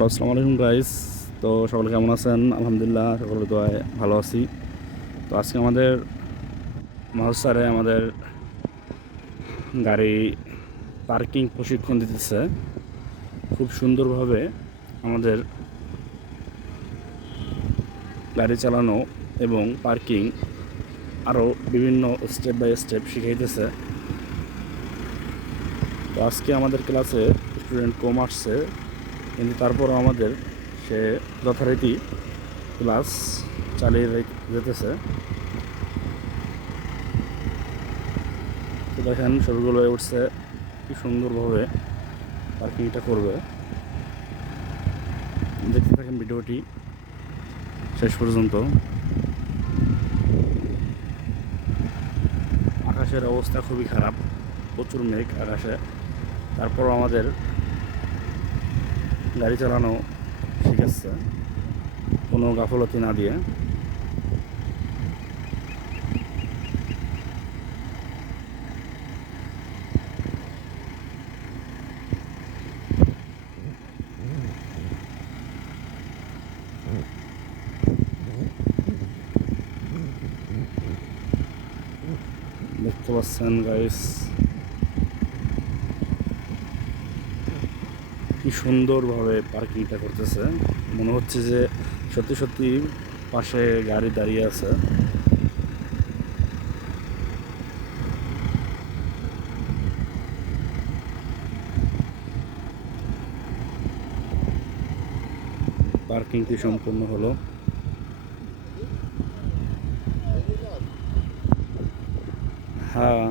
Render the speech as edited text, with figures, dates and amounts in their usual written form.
Hello, আসসালামু আলাইকুম guys. তো সকলে কেমন আছেন? আলহামদুলিল্লাহ, সকলে দোয়ায় ভালো আছি। তো আজকে আমাদের মহাস্যারে আমাদের গাড়ি পার্কিং প্রশিক্ষণ দিতেছে খুব সুন্দরভাবে। আমাদের গাড়ি চালানো এবং পার্কিং আরও বিভিন্ন স্টেপ বাই স্টেপ শিখাইতেছে। তো আজকে আমাদের ক্লাসে স্টুডেন্ট কম আসছে, কিন্তু তারপরও আমাদের সে যথারীতি ক্লাস চালিয়ে যেতেছে। তো দেখেন সবগুলো হয়ে উঠছে, কি সুন্দরভাবে পার্কিংটা করবে। দেখতে থাকেন ভিডিওটি শেষ পর্যন্ত। আকাশের অবস্থা খুবই খারাপ, প্রচুর মেঘ আকাশে। তারপরও আমাদের গাড়ি চালানো শিখেছে কোনো গাফলতি না দিয়ে। দেখতে পাচ্ছেন গাইস, কি সুন্দরভাবে পার্কিংটা করতেছে। মনে হচ্ছে যে সত্যি সত্যি পাশে গাড়ি দাঁড়িয়ে আছে। পার্কিংটি সম্পূর্ণ হলো। হ্যাঁ।